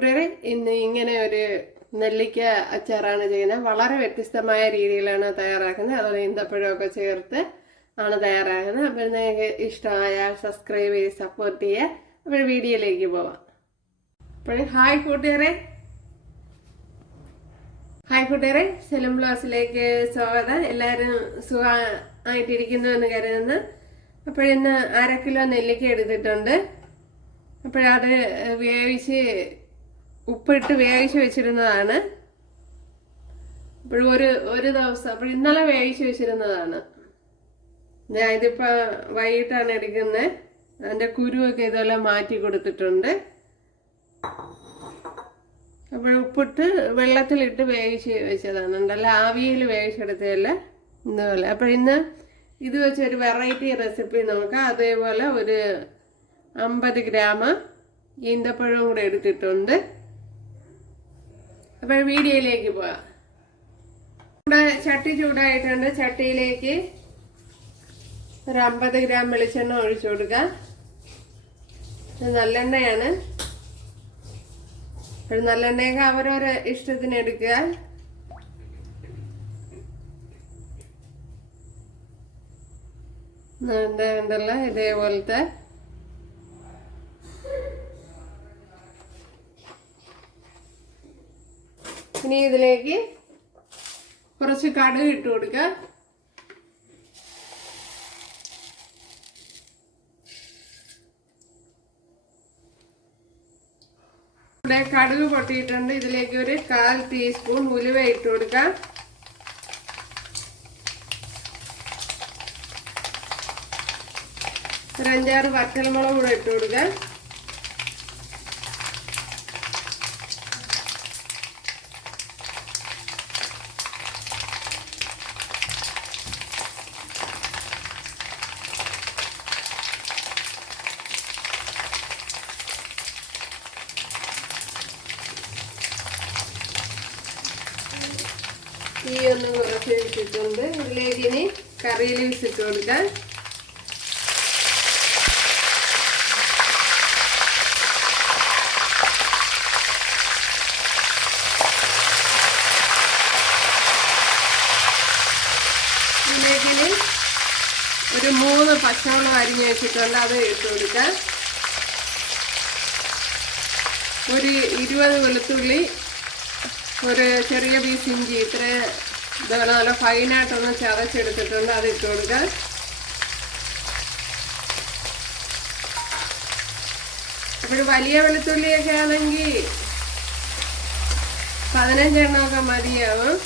കൂട്ടുകാരെ ഇന്ന് ഇങ്ങനെ ഒരു നെല്ലിക്ക അച്ചാറാണ് ചെയ്യുന്നത്. വളരെ വ്യത്യസ്തമായ രീതിയിലാണ് തയ്യാറാക്കുന്നത്. അതുപോലെ ഈന്തപ്പഴമൊക്കെ ചേർത്ത് ആണ് തയ്യാറാക്കുന്നത്. അപ്പോൾ നിങ്ങൾക്ക് ഇഷ്ടമായാൽ സബ്സ്ക്രൈബ് ചെയ്ത് സപ്പോർട്ട് ചെയ്യുക. അപ്പോൾ വീഡിയോയിലേക്ക് പോവാം. അപ്പോഴും ഹായ് കൂട്ടുകാരെ. ഹായ് കൂട്ടുകാരെ. സെലം ബ്ലോസിലേക്ക് സ്വാഗതം. എല്ലാവരും സുഖമായിട്ടിരിക്കുന്നു എന്ന് കരുതുന്നു. അപ്പോഴിന്ന് അര കിലോ നെല്ലിക്ക എടുത്തിട്ടുണ്ട്. അപ്പോഴത് വേവിച്ച് ഉപ്പിട്ട് വേവിച്ച് വെച്ചിരുന്നതാണ്. അപ്പോഴും ഒരു ഒരു ദിവസം അപ്പോൾ ഇന്നലെ വേവിച്ച് വെച്ചിരുന്നതാണ്. ഞാൻ ഇതിപ്പോൾ വൈകിട്ടാണ് എടുക്കുന്നത് അതിന്റെ കുരുവൊക്കെ ഇതുപോലെ മാറ്റി കൊടുത്തിട്ടുണ്ട്. അപ്പോൾ ഉപ്പിട്ട് വെള്ളത്തിലിട്ട് വേവിച്ച് വെച്ചതാണ്. ഉണ്ടല്ലോ ആവിയിൽ വേവിച്ചെടുത്തതല്ല ഇന്നുപോലെ അപ്പോൾ ഇന്ന് ഇത് വെച്ച് ഒരു വെറൈറ്റി റെസിപ്പി നോക്കാം അതേപോലെ ഒരു അമ്പത് ഗ്രാം ഈന്തപ്പഴവും കൂടെ എടുത്തിട്ടുണ്ട്. അപ്പോൾ വീഡിയോയിലേക്ക് പോവാം. ചട്ടി ചൂടായിട്ടുണ്ട്. ചട്ടിയിലേക്ക് ഒരു അമ്പത് ഗ്രാം വെളിച്ചെണ്ണ ഒഴിച്ചു കൊടുക്കാം. നല്ലെണ്ണയാണ്. ഒരു നല്ലെണ്ണയൊക്കെ അവരവരെ ഇഷ്ടത്തിന് എടുക്കുക. ഉണ്ടല്ലോ ഇതേപോലത്തെ ഇനി ഇതിലേക്ക് കുറച്ച് കടുക് ഇട്ട് കൊടുക്കുക. ഇവിടെ കടുക് പൊട്ടിയിട്ടുണ്ട്. ഇതിലേക്ക് ഒരു കാൽ ടീസ്പൂൺ ഉലുവ ഇട്ട് കൊടുക്കാം ഒരു അഞ്ചാറ് വറ്റൽമുളക് കൂടെ ഇട്ട് കൊടുക്കാം തീ ഒന്ന് വെച്ചിട്ടുണ്ട്. ഇതിലേക്ക് ഇനി കറി ലീവ്സ് ഇട്ട് കൊടുക്കാം ഒരു മൂന്ന് പച്ചമുളക് അരിഞ്ഞ് വെച്ചിട്ടുണ്ട്. അത് ഇട്ട് കൊടുക്കാം. ഒരു ഇരുപത് വെളുത്തുള്ളി ഒരു ചെറിയ പീസ് ഇഞ്ചി ഇത്ര ഇതുപോലെ നല്ല ഫൈനായിട്ടൊന്ന് ചതച്ചെടുത്തിട്ടുണ്ട്. അത് ഇട്ട് കൊടുക്കുക അപ്പോൾ വലിയ വെളുത്തുള്ളിയൊക്കെ ആണെങ്കിൽ പതിനഞ്ചെണ്ണമൊക്കെ മതിയാവും.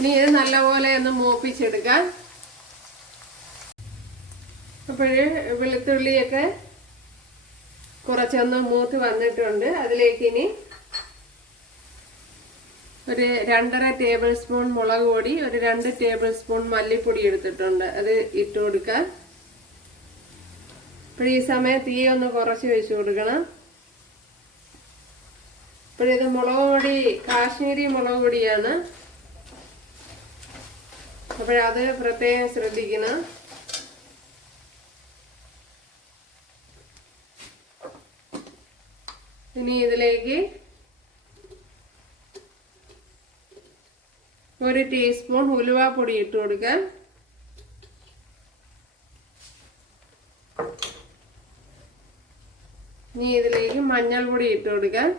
ഇനി ഇത് നല്ലപോലെ ഒന്ന് മൂപ്പിച്ചെടുക്കാം. അപ്പോഴ് വെളുത്തുള്ളിയൊക്കെ കുറച്ചൊന്ന് മൂത്ത് വന്നിട്ടുണ്ട്. അതിലേക്ക് ഇനി ഒരു രണ്ടര ടേബിൾ സ്പൂൺ മുളക് പൊടി ഒരു രണ്ട് ടേബിൾ സ്പൂൺ മല്ലിപ്പൊടി എടുത്തിട്ടുണ്ട്. അത് ഇട്ട് കൊടുക്കാം. അപ്പോൾ ഈ സമയം തീ ഒന്ന് കുറച്ച് വെച്ച് കൊടുക്കണം. അപ്പോഴിത് മുളക് പൊടി കാശ്മീരി മുളക് പൊടിയാണ്. അപ്പോഴത് പ്രത്യേകം ശ്രദ്ധിക്കണം. ഇനി ഇതിലേക്ക് ഒരു ടീസ്പൂൺ ഉലുവാപ്പൊടി ഇട്ട് കൊടുക്കാം. ഇനി ഇതിലേക്ക് മഞ്ഞൾപ്പൊടി ഇട്ട് കൊടുക്കാം.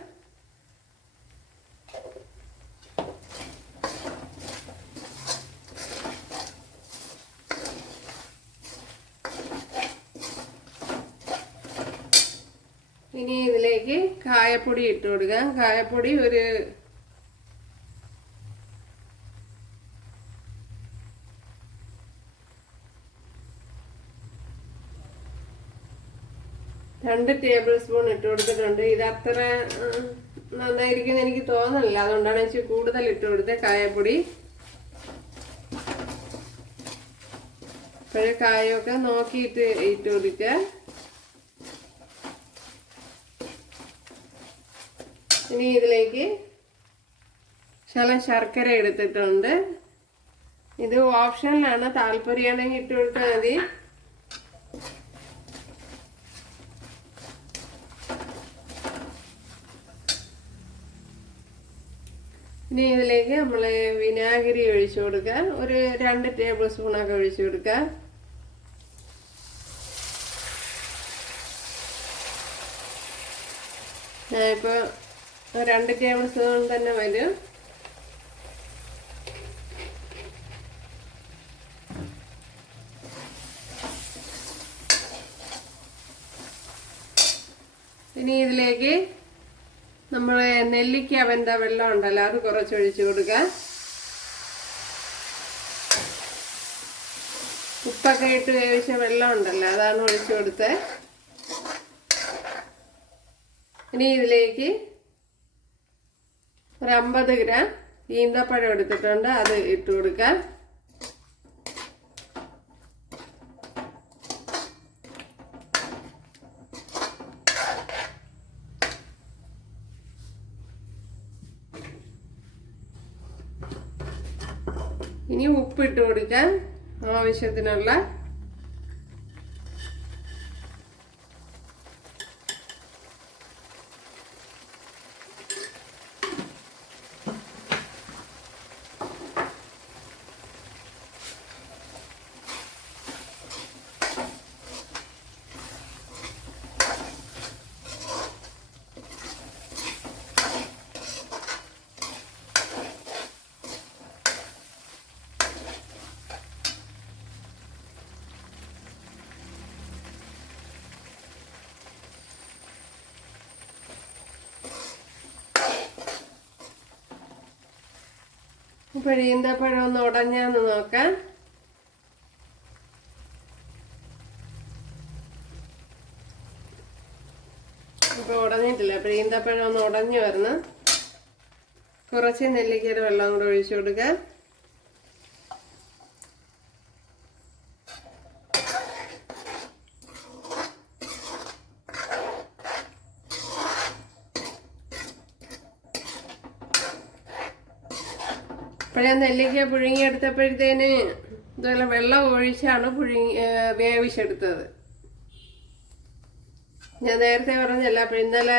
ഇനി ഇതിലേക്ക് കായപ്പൊടി ഇട്ട് കൊടുക്കാം കായപ്പൊടി ഒരു രണ്ട് ടേബിൾ സ്പൂൺ ഇട്ട് കൊടുത്തിട്ടുണ്ട്. ഇത് അത്ര നന്നായിരിക്കും എനിക്ക് തോന്നുന്നില്ല അതുകൊണ്ടാണ് എനിക്ക് കൂടുതൽ ഇട്ട് കൊടുത്തത് കായപ്പൊടി. ഇപ്പോഴേ കായൊക്കെ നോക്കിയിട്ട് ഇട്ട് കൊടുക്കുക. ഇനി ഇതിലേക്ക് ശകലം ശർക്കര എടുത്തിട്ടുണ്ട്. ഇത് ഓപ്ഷനിലാണ്. താല്പര്യമാണെങ്കിൽ ഇട്ട് കൊടുത്താൽ മതി. ഇനി ഇതിലേക്ക് നമ്മൾ വിനാഗിരി ഒഴിച്ചു കൊടുക്കുക. ഒരു രണ്ട് ടേബിൾ സ്പൂണൊക്കെ ഒഴിച്ചു കൊടുക്കുക. ഞാനിപ്പോൾ രണ്ട് ടേബിൾ സ്പൂൺ തന്നെ വരും ഇനി ഇതിലേക്ക് നമ്മൾ നെല്ലിക്ക വെന്ത വെള്ളം ഉണ്ടല്ലോ അത് കുറച്ച് ഒഴിച്ചു കൊടുക്കുക. ഉപ്പൊക്കെ ഇട്ട് വേവിച്ച വെള്ളം ഉണ്ടല്ലോ അതാണ് ഒഴിച്ചു കൊടുത്തത് ഇനി ഇതിലേക്ക് ഒരു അമ്പത് ഗ്രാം ഈന്തപ്പഴം എടുത്തിട്ടുണ്ട്. അത് ഇട്ട് കൊടുക്കാം ഇനി ഉപ്പിട്ട് കൊടുക്കാം ആവശ്യത്തിനുള്ള ഇപ്പോൾ പഴം ഒന്ന് ഉടഞ്ഞാന്ന് നോക്കാം. ഇപ്പോൾ ഉടഞ്ഞിട്ടില്ല. പിഴിയുന്ന പഴം ഒന്ന് ഉടഞ്ഞു വരണം. കുറച്ച് നെല്ലിക്കയുടെ വെള്ളം കൂടെ ഒഴിച്ചു കൊടുക്കുക അപ്പോഴാ നെല്ലിക്ക പുഴുങ്ങിയെടുത്തപ്പോഴത്തേന് ഇതുപോലെ വെള്ളം ഒഴിച്ചാണ് പുഴുങ്ങി വേവിച്ചെടുത്തത്. ഞാൻ നേരത്തെ പറഞ്ഞല്ല അപ്പം ഇന്നലെ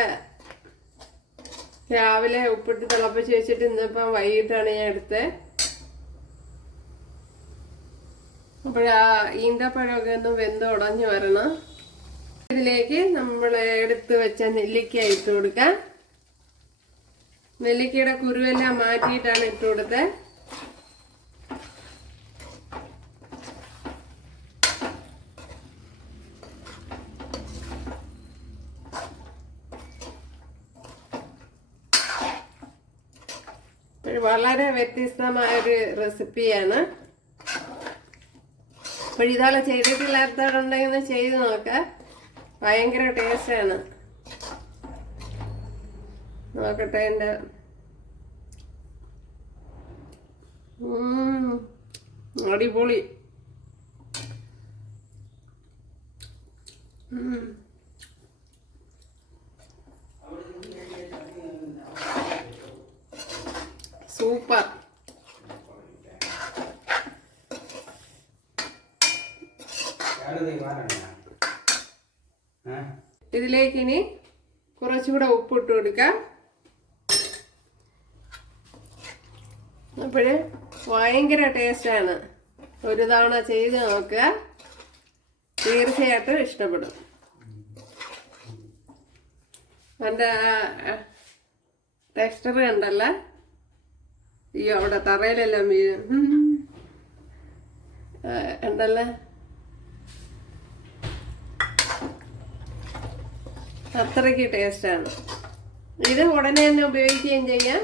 രാവിലെ ഉപ്പിട്ട് തിളപ്പിച്ച് വെച്ചിട്ട് ഇന്നിപ്പം വൈകിട്ടാണ് ഞാൻ എടുത്തത് അപ്പോഴാ ഈന്തപ്പഴമൊക്കെ ഒന്ന് വെന്ത് ഉടഞ്ഞു വരണം. ഇതിലേക്ക് നമ്മൾ എടുത്ത് വെച്ച നെല്ലിക്ക ഇട്ട് കൊടുക്കാം. നെല്ലിക്കയുടെ കുരുവെല്ലാം മാറ്റിയിട്ടാണ് ഇട്ട് കൊടുത്തത് വളരെ വ്യത്യസ്തമായ ഒരു റെസിപ്പിയാണ്. അപ്പോൾ ഇതാളെ ചെയ്തിട്ടില്ലാത്തവരുണ്ടെങ്കിൽ ചെയ്ത് നോക്കാം. ഭയങ്കര ടേസ്റ്റാണ്. നോക്കട്ടെ എന്റെ. അടിപൊളി. ഉം. സൂപ്പർ ഇതിലേക്ക് ഇനി കുറച്ചുകൂടെ ഉപ്പിട്ട് കൊടുക്കാം. അപ്പോഴ് ഭയങ്കര ടേസ്റ്റാണ്. ഒരു തവണ ചെയ്ത് നോക്കുക. തീർച്ചയായിട്ടും ഇഷ്ടപ്പെടും. എന്റെ ടെക്സ്റ്റർ കണ്ടല്ലേ? അയ്യോ അവിടെ തറയിലെല്ലാം വീഴും. ഉണ്ടല്ലേ. അത്രയ്ക്ക് ടേസ്റ്റാണ് ഇത് ഉടനെ തന്നെ ഉപയോഗിക്കുകയും ചെയ്യാം.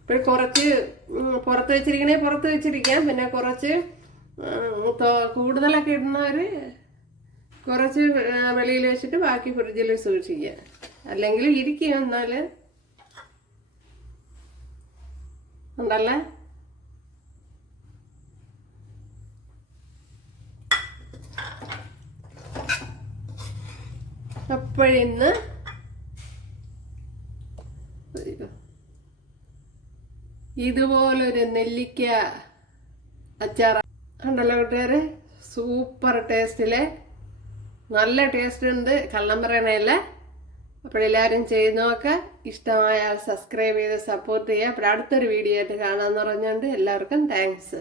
ഇപ്പോൾ കുറച്ച് പുറത്ത് വെച്ചിരിക്കണേ പുറത്ത് വെച്ചിരിക്കാം. പിന്നെ കുറച്ച് കൂടുതലൊക്കെ ഇടുന്നവർ കുറച്ച് വെളിയിൽ വെച്ചിട്ട് ബാക്കി ഫ്രിഡ്ജിൽ സൂക്ഷിക്കുക. അല്ലെങ്കിൽ ഇരിക്കും എന്നാൽ ഉണ്ടല്ലേ? അപ്പോഴിന്ന് ഇതുപോലൊരു നെല്ലിക്ക അച്ചാർ ഉണ്ടല്ലോ കൂട്ടുകാരെ? സൂപ്പർ ടേസ്റ്റിലെ. നല്ല ടേസ്റ്റ് ഉണ്ട് കള്ളം പറയണല്ലേ അപ്പോൾ എല്ലാവരും ചെയ്ത് നോക്കുക ഇഷ്ടമായാൽ സബ്സ്ക്രൈബ് ചെയ്ത് സപ്പോർട്ട് ചെയ്യുക. അപ്പോൾ അടുത്തൊരു വീഡിയോ ആയിട്ട് കാണാമെന്ന് പറഞ്ഞുകൊണ്ട് എല്ലാവർക്കും താങ്ക്സ്